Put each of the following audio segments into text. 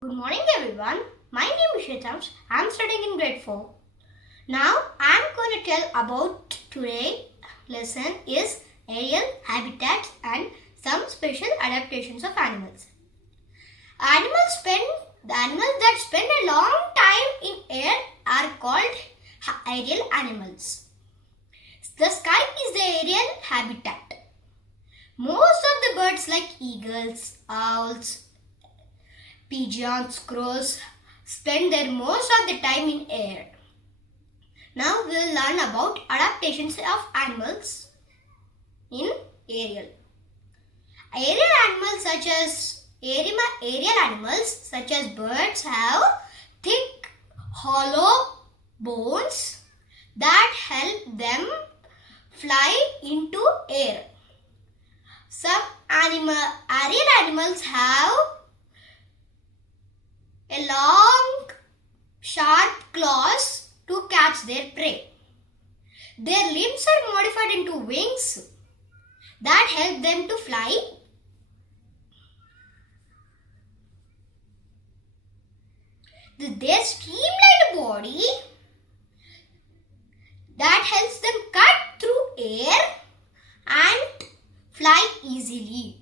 Good morning everyone. My name is Shetams. I am studying in grade 4. Now I am going to tell about today's lesson is aerial habitats and some special adaptations of animals. The animals that spend a long time in air are called aerial animals. The sky is the aerial habitat. Most of the birds like eagles, owls, pigeons, crows spend their most of the time in air. Now we will learn about adaptations of animals in aerial. Aerial animals such as birds have thick, hollow bones that help them fly into air. Some aerial animals have a long, sharp claws to catch their prey. Their limbs are modified into wings that help them to fly. Their streamlined body that helps them cut through air and fly easily.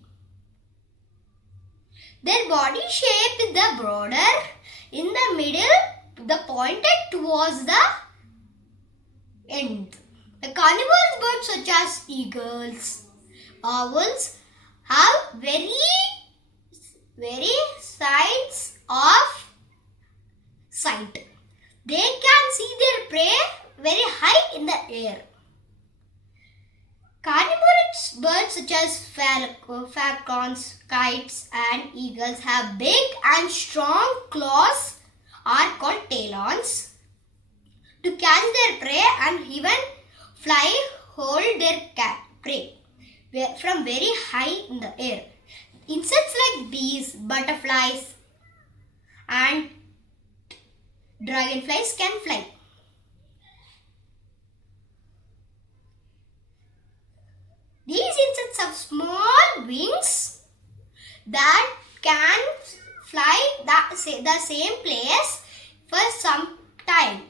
Their body shape is the broader, in the middle, the pointed towards the end. The carnivorous birds such as eagles, owls have very signs of sight. They can see their prey very high in the air. Carnivorous birds such as falcons, kites and eagles have big and strong claws are called talons to catch their prey and even hold their prey from very high in the air. Insects like bees, butterflies and dragonflies can fly. These insects have small wings that can fly the same place for some time.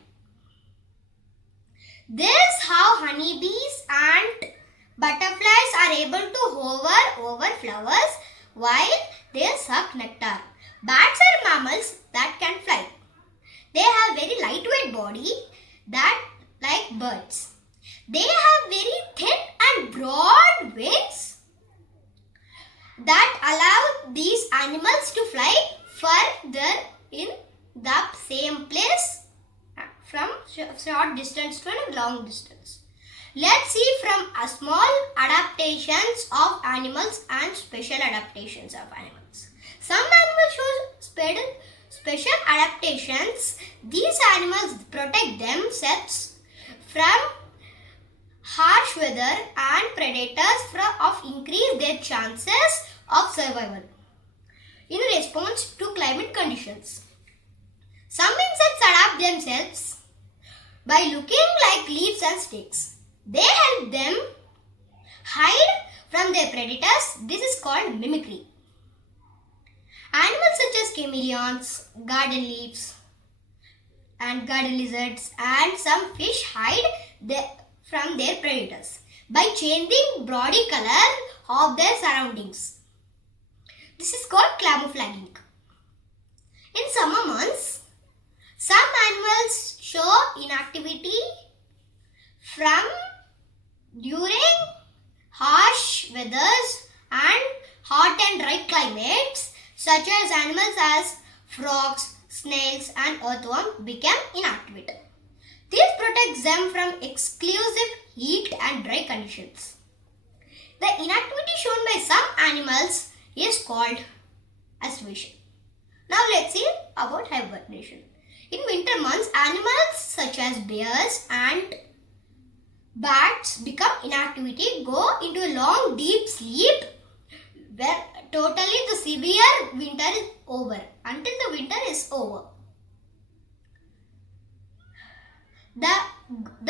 This is how honeybees and butterflies are able to hover over flowers while they suck nectar. Bats are mammals that can fly. They have very lightweight body that like birds. They have very thin and broad wings that allow these animals to fly further in the same place from short distance to a long distance. Let's see from a small adaptations of animals and special adaptations of animals. Some animals show special adaptations. These animals protect themselves from harsh weather and predators of increase their chances of survival in response to climate conditions. Some insects adapt themselves by looking like leaves and sticks. They help them hide from their predators. This is called mimicry. Animals such as chameleons, garden leaves and garden lizards and some fish hide from their predators by changing body color of their surroundings. This is called camouflaging. In summer months, some animals show inactivity during harsh weathers and hot and dry climates, such as animals as frogs, snails and earthworms become inactive. This protects them from exclusive heat and dry conditions. The inactivity shown by some animals is called aestivation. Now let's see about hibernation. In winter months, animals such as bears and bats become inactivity, go into a long deep sleep where totally the severe winter is over, until the winter is over. The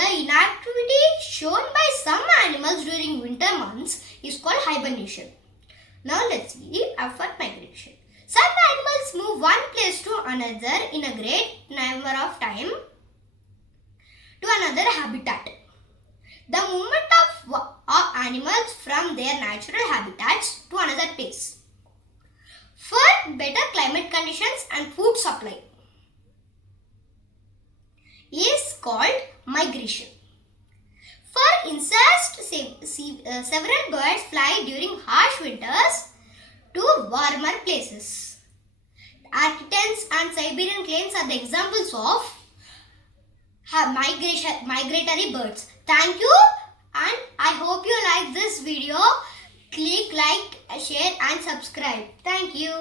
inactivity shown by some animals during winter months is called hibernation. Now let's see upward migration. Some animals move one place to another in a great number of time to another habitat. The movement of animals from their natural habitats to another place for better climate conditions and food supply is called migration. For insects, several birds fly during harsh winters to warmer places. Arctians and Siberian cranes are the examples of migratory birds. Thank you, and I hope you like this video. Click like, share and subscribe. Thank you.